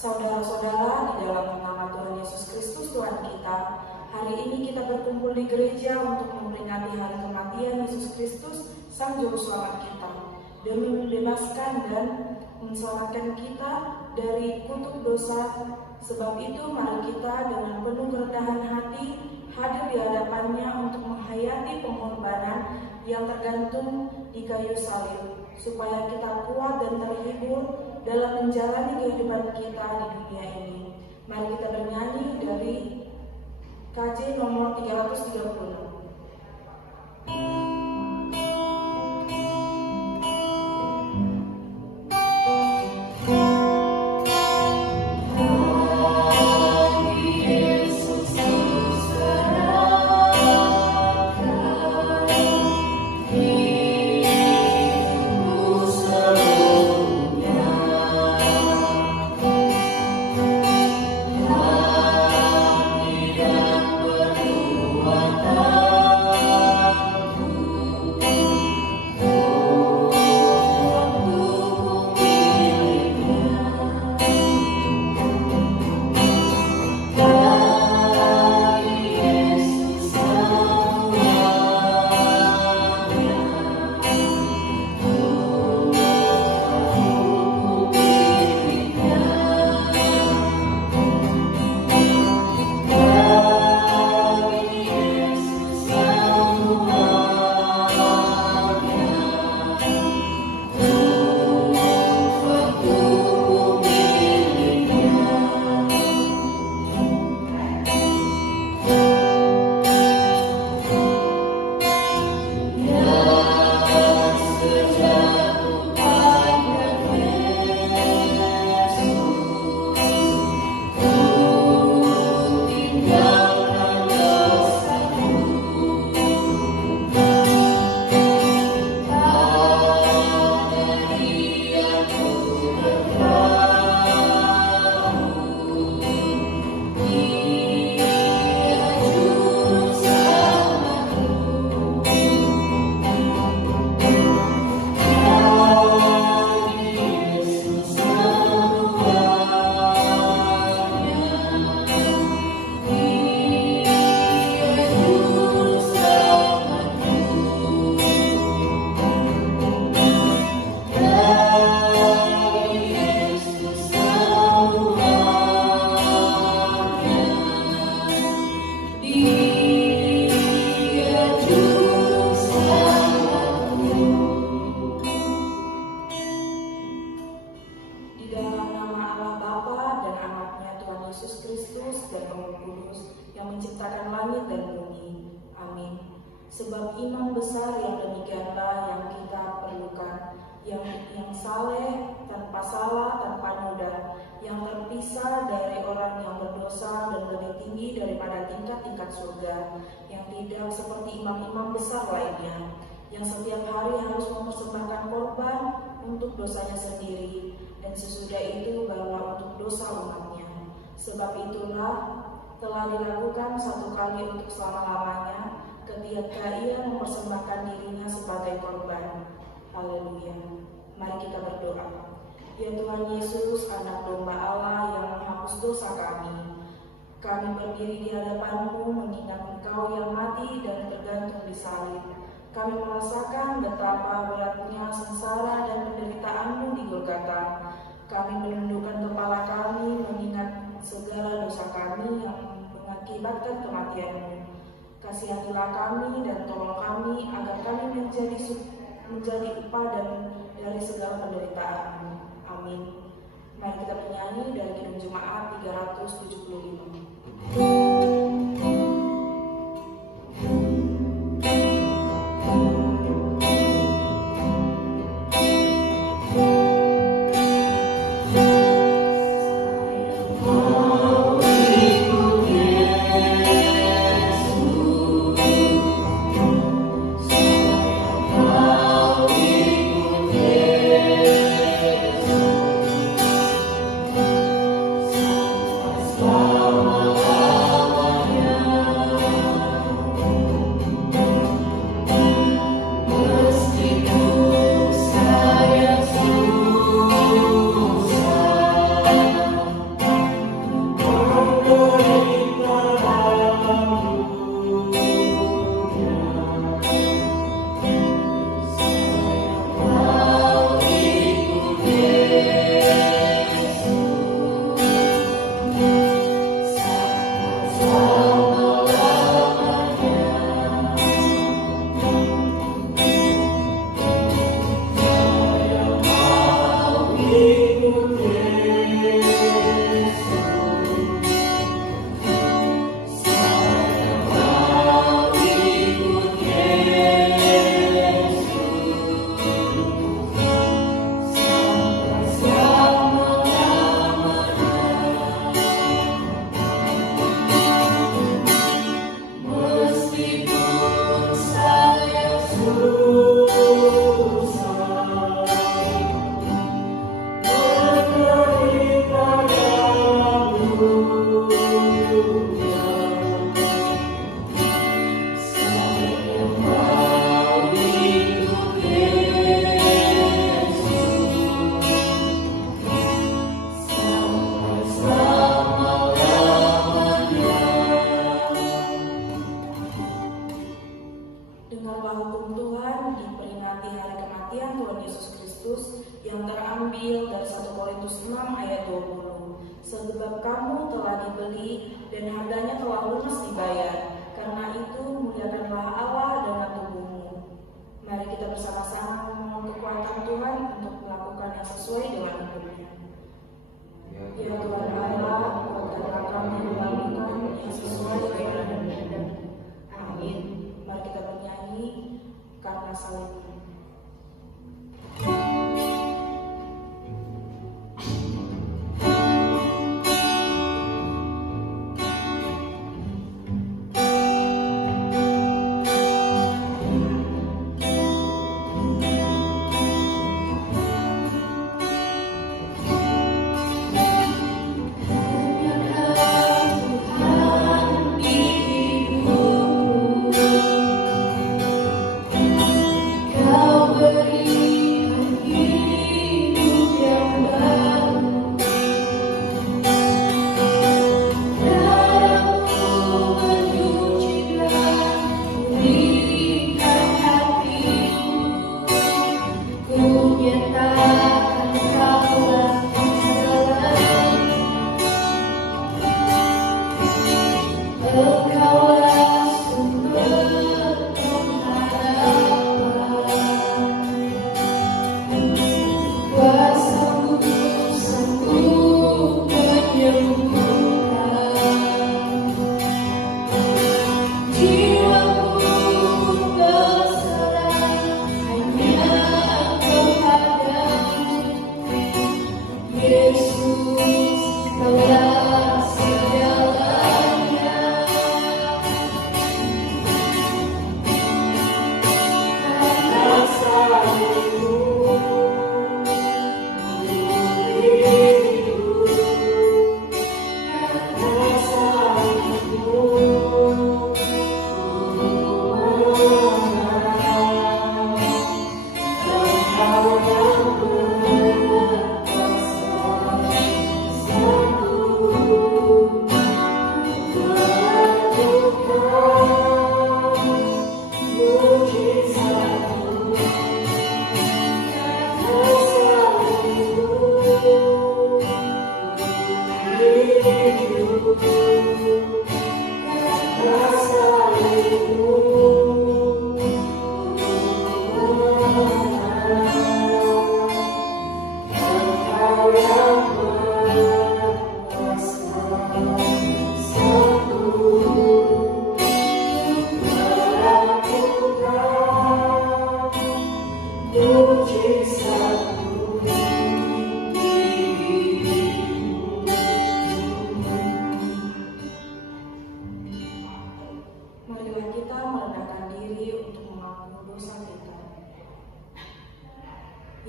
Saudara-saudara, di dalam nama Tuhan Yesus Kristus Tuhan kita, hari ini kita berkumpul di gereja untuk memperingati hari kematian Yesus Kristus, Sang Juru Selamat kita, demi membebaskan dan menselamatkan kita dari kutuk dosa. Sebab itu mari kita dengan penuh kerendahan hati hadir di hadapannya untuk menghayati pengorbanan yang tergantung di kayu salib, supaya kita kuat dan terhibur dalam menjalani kehidupan kita di dunia ini. Mari kita bernyanyi dari KJ nomor 336. Sebab iman besar yang demikianlah yang kita perlukan, yang saleh, tanpa salah, tanpa noda, yang terpisah dari orang yang berdosa dan lebih tinggi daripada tingkat-tingkat surga, yang tidak seperti imam-imam besar lainnya, yang setiap hari harus mempersembahkan korban untuk dosanya sendiri, dan sesudah itu barulah untuk dosa umatnya. Sebab itulah telah dilakukan satu kali untuk selama-lamanya, ketika ia mempersembahkan dirinya sebagai korban. Haleluya. Mari kita berdoa. Ya Tuhan Yesus, anak domba Allah yang menghapus dosa kami berdiri di hadapan-Mu mengingat Engkau yang mati dan tergantung di salib. Kami merasakan betapa beratnya sengsara dan penderitaan-Mu di Golgota. Kami menundukkan kepala kami mengingat segala dosa kami yang mengakibatkan kematian-Mu. Kasihanilah kami dan tolong kami agar kami menjadi upah dari segala penderitaan. Amin. Mari kita bernyanyi dari Kidung Jemaat 375. Selamat Tuhan diperingati hari kematian Tuhan Yesus Kristus yang terambil dari 1 Korintus 6 ayat 20. Sebab kamu telah dibeli dan harganya telah lunas dibayar. Karena itu muliakanlah Allah dengan tubuhmu. Mari kita bersama-sama memohon kekuatan Tuhan untuk melakukan yang sesuai dengan hukumnya. Ya Tuhan Allah, kuatkanlah kami melakukan yang sesuai dengan hukumnya. Amin. Mari kita bernyanyi karena salib.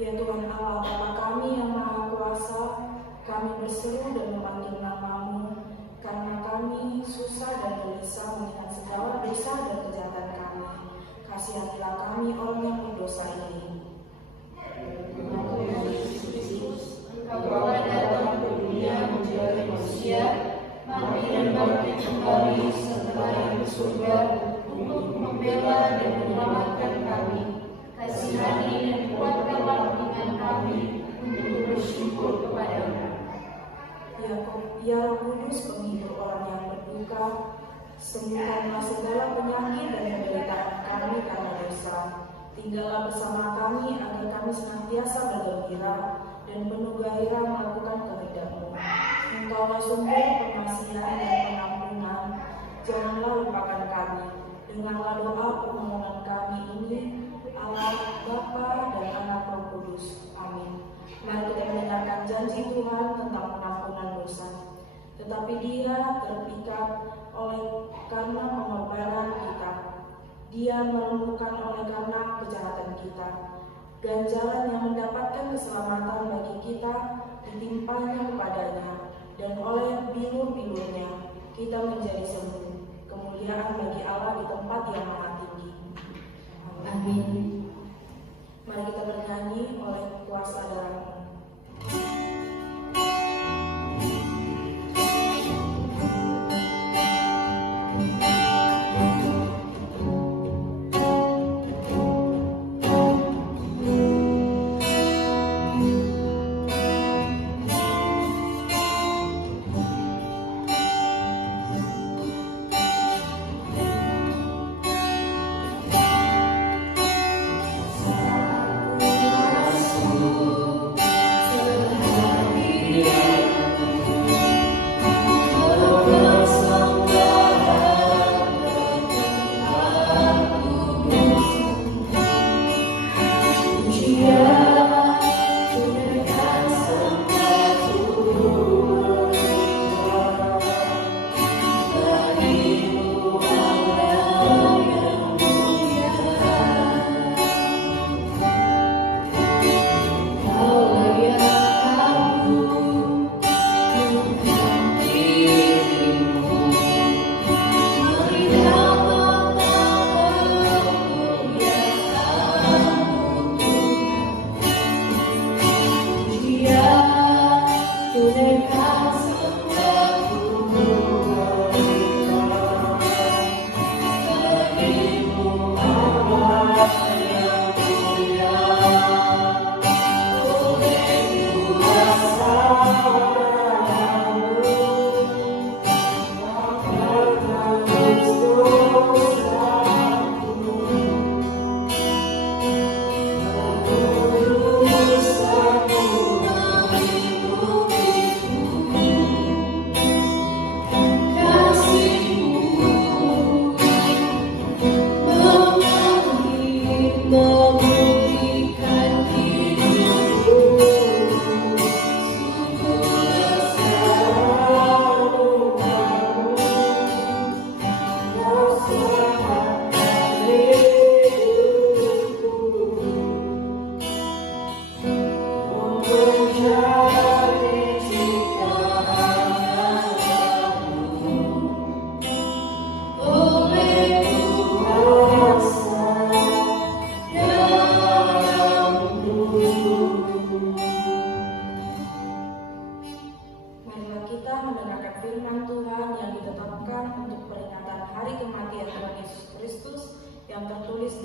Ya Tuhan Allah, Bapa kami yang Maha Kuasa, kami berseru dan memanggil nama-Mu, karena kami susah dan gelisah mengingat segala dosa dan kejahatan kami. Kasihanilah kami orang yang berdosa ini. Engkau datang ke dunia menjadi manusia, mati dan bangkit kembali setelah yang di surga untuk membela dan menyelamatkan kami. Kasihani dan kuatkanlah iman kami untuk bersyukur kepada-Mu. Ya Roh Kudus, penghibur orang yang berduka, sembuhkanlah segala penyakit dan penderitaan kami karena dosa. Tinggallah bersama kami agar kami senantiasa bergembira dan penuh gairah melakukan kehendak-Mu. Engkaulah sumber pengasihan dan pengampunan, janganlah lupakan kami. Dengarlah doa permohonan kami ini, Allah, Bapa dan Anak Roh Kudus. Amin. Mari kita mendengarkan janji Tuhan tentang pengampunan dosa. Tetapi Dia terpikat karena pengorbanan kita. Dia merembukan oleh karena kejahatan kita. Dan jalan yang mendapatkan keselamatan bagi kita ditimpanya kepadanya. Dan oleh bilur-bilurnya kita menjadi sembuh. Kemuliaan bagi Allah di tempat yang maha tinggi. Amin. Mari kita bernyanyi oleh kuasa darah-Mu.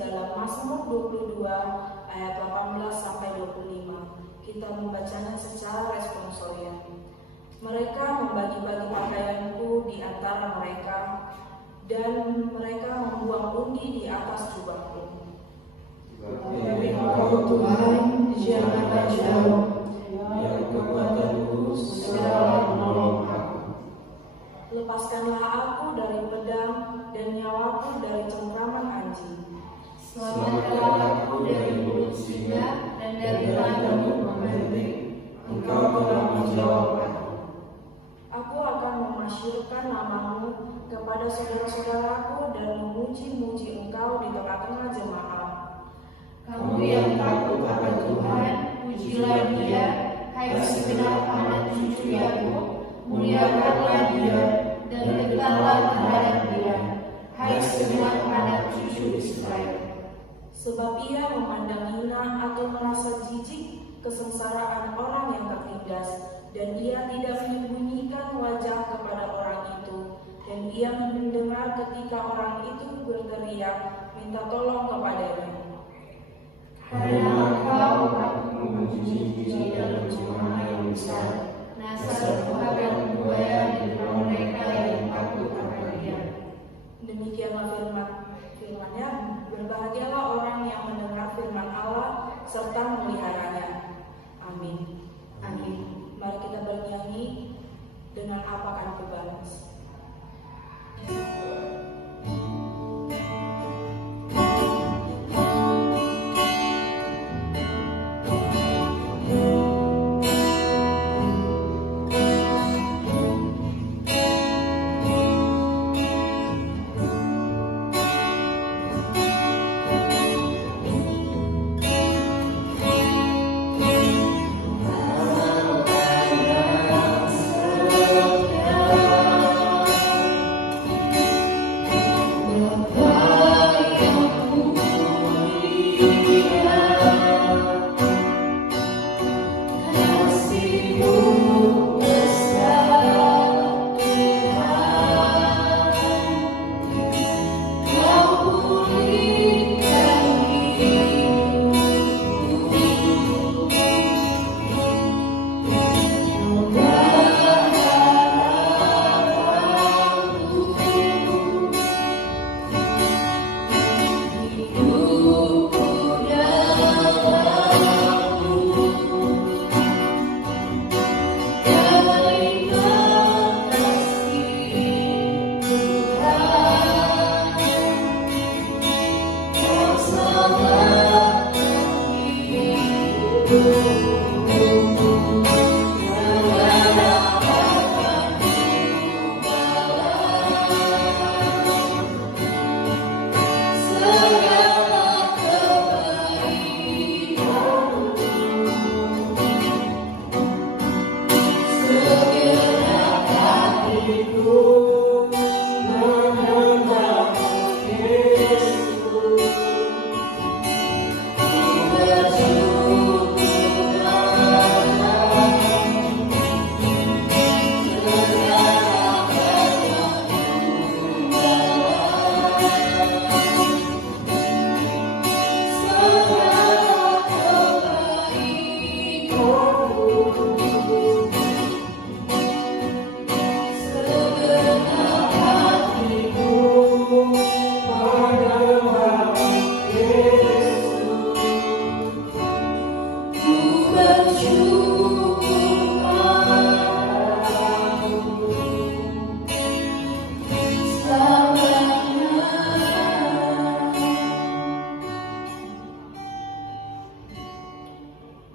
dalam Mazmur 22 ayat 18-25. Kita membacanya secara responsoria. Mereka membagi-bagi pakaianku di antara mereka, dan mereka membuang undi di atas jubahku. Tetapi Engkau Tuhan janganlah jauh, biar kekuatanku segera menolong aku. Lepaskanlah aku dari pedang dan nyawaku dari cengkraman anjing. Selamatkanlah aku dari mulut singa dan dari tanganmu pembanteng. Engkau telah menjawab aku. Aku akan memasyurkan namamu kepada saudara-saudaraku dan memuji-muji Engkau di tengah-tengah jemaat. Kamu yang takut akan Tuhan, pujilah Dia, hai segenap anak cucu Yakub, muliakanlah Dia dan tegaklah terhadap Dia, hai segenap anak cucu Israel. Sebab ia memandang hina atau merasa jijik kesengsaraan orang yang tertindas, dan ia tidak menyembunyikan wajah kepada orang itu, dan ia mendengar ketika orang itu berteriak minta tolong kepadanya. Karena Engkau aku memuji-muji dalam jemaah yang besar, nasab akan membuaya di depan mereka yang takut akan Dia. Demikianlah firman-Nya, berbahagialah orang yang mendengar firman Allah serta memeliharanya. Amin. Amin. Mari kita bernyanyi dengan apa akan kubalas.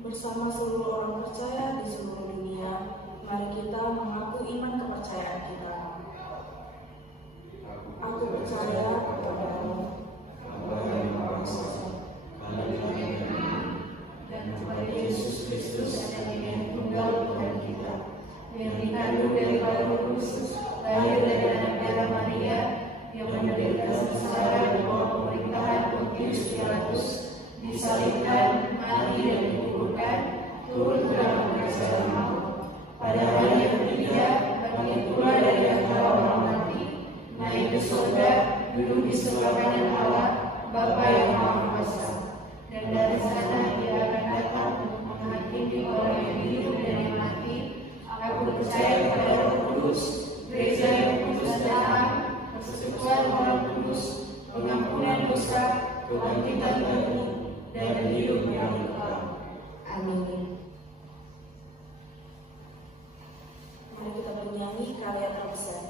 Bersama seluruh orang percaya di seluruh dunia, mari kita mengaku iman kepercayaan kita. Aku percaya kepada-Mu, dan kepada Yesus Kristus yang tunggal Tuhan kita, yang dikandung daripada Roh Kudus, lahir dari anak darah Maria, yang menderita sengsara di bawah pemerintahan Pontius Pilatus, disalibkan, mati dan dikuburkan, turun ke dalam kerajaan maut. Pada hari yang ketiga, bangkit pula dari antara orang mati, naik ke surga, duduk di sebelah kanan Allah, Bapa yang Maha Kuasa. Dan dari sana Dia akan datang untuk menghakimi orang yang hidup dan yang mati. Aku percaya kepada Roh Kudus, gereja yang kudus dan am, persekutuan orang kudus, pengampunan dosa, kebangkitan baru, dan hidup yang kekal. Amin. Mari kita bernyanyi karya terbesar.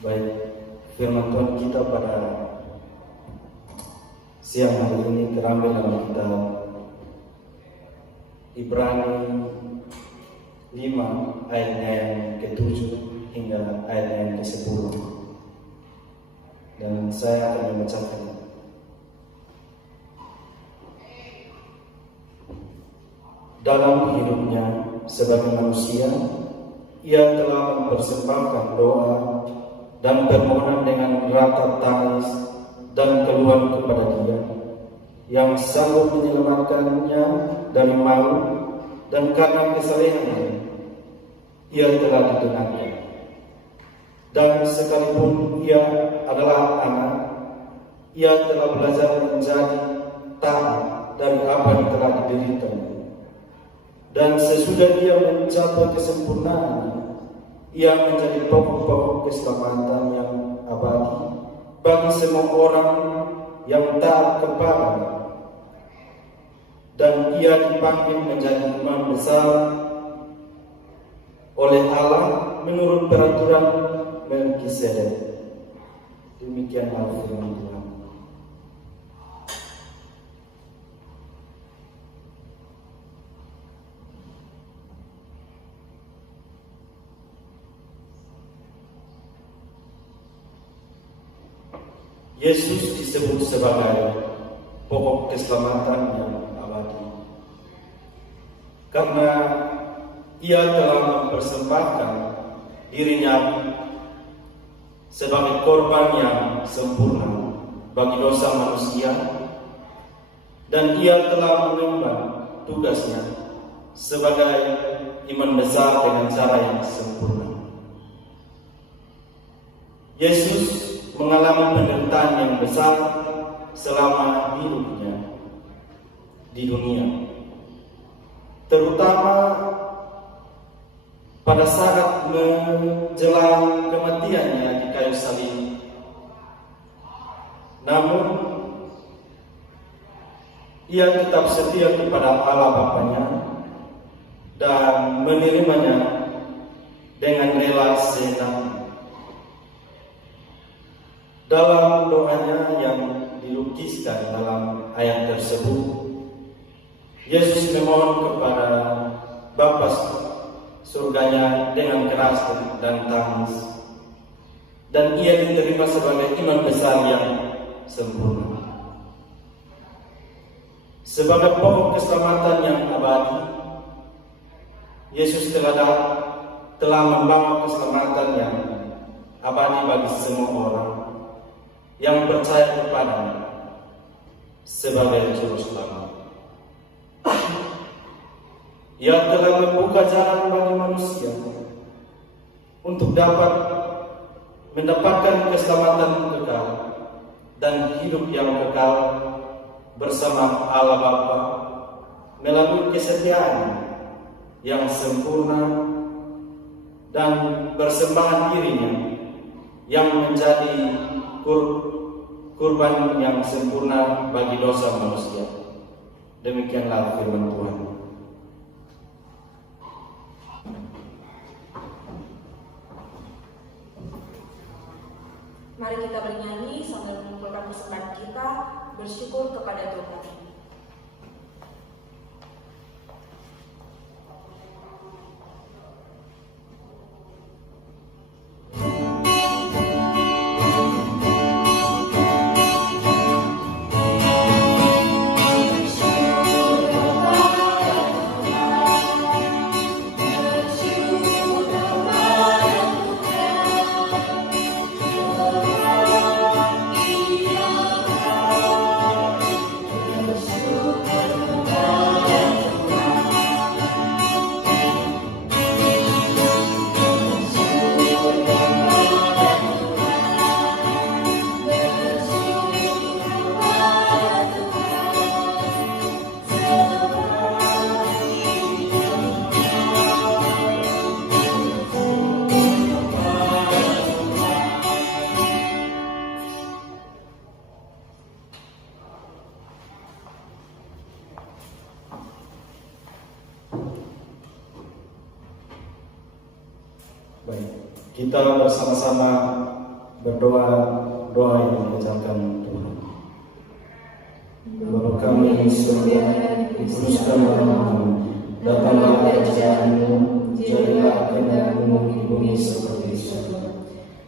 Baik, firman Tuhan kita pada siang hari ini terambil dalam kitab Ibrani 5 ayatnya yang ke-7 hingga ayatnya yang ke-10. Dan saya akan membacakan. Dalam hidupnya sebagai manusia, ia telah mempersembahkan doa dan permohonan dengan ratap tangis dan keluhan kepada Dia yang sanggup menyelamatkannya dari maut, dan karena kesalehannya ia telah didengarkan. Dan sekalipun ia adalah anak, ia telah belajar menjadi taat dari apa yang telah dideritanya. Dan sesudah ia mencapai kesempurnaan, ia menjadi pokok-pokok keselamatan yang abadi bagi semua orang yang taat kepada, dan ia dipanggil menjadi imam besar oleh Allah menurut peraturan Melkisedek. Demikianlah firman Tuhan. Yesus disebut sebagai pokok keselamatan yang abadi karena ia telah mempersembahkan dirinya sebagai korban yang sempurna bagi dosa manusia, dan ia telah mengemban tugasnya sebagai imam besar dengan cara yang sempurna. Yesus mengalami penderitaan yang besar selama hidupnya di dunia, terutama pada saat menjelang kematiannya di kayu salib. Namun ia tetap setia kepada Allah Bapanya dan menerimanya dengan rela senang. Dalam doanya yang dilukiskan dalam ayat tersebut, Yesus memohon kepada Bapa surganya dengan keras dan tangis, dan ia diterima sebagai imam besar yang sempurna. Sebagai pokok keselamatan yang abadi, Yesus telah membawa keselamatan yang abadi bagi semua orang yang percaya kepadanya sebagai juru selamat. Ia telah membuka jalan bagi manusia untuk dapat mendapatkan keselamatan kekal dan hidup yang kekal bersama Allah Bapa melalui kesetiaan yang sempurna dan persembahan dirinya yang menjadi kurban yang sempurna bagi dosa manusia. Demikianlah firman Tuhan. Mari kita bernyanyi sambil mengumpulkan persembahan kita, bersyukur kepada Tuhan. Baik, kita bersama-sama berdoa doa yang mengucapkan Tuhan. Bapa kami di surga, dikuduskan namamu, datanglah kerajaan-Mu, jadilah kehendak-Mu di bumi seperti di surga.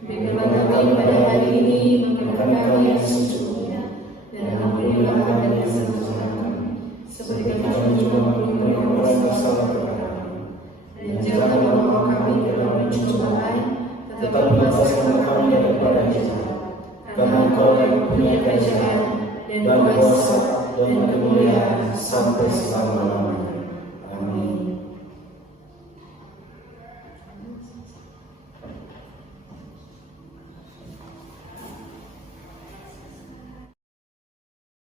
Berikanlah kami pada hari ini makan kami yang secukupnya, dan ampunilah kami kesalahan kami, seperti kami juga mengampuni orang yang bersalah kepada kami. Dan jangan membawa kami ke dalam pencobaan, tetapi lepaskan kami daripada jahat. Karena Engkau yang punya kerajaan dan kuasa dan kemuliaan sampai selama-lamanya.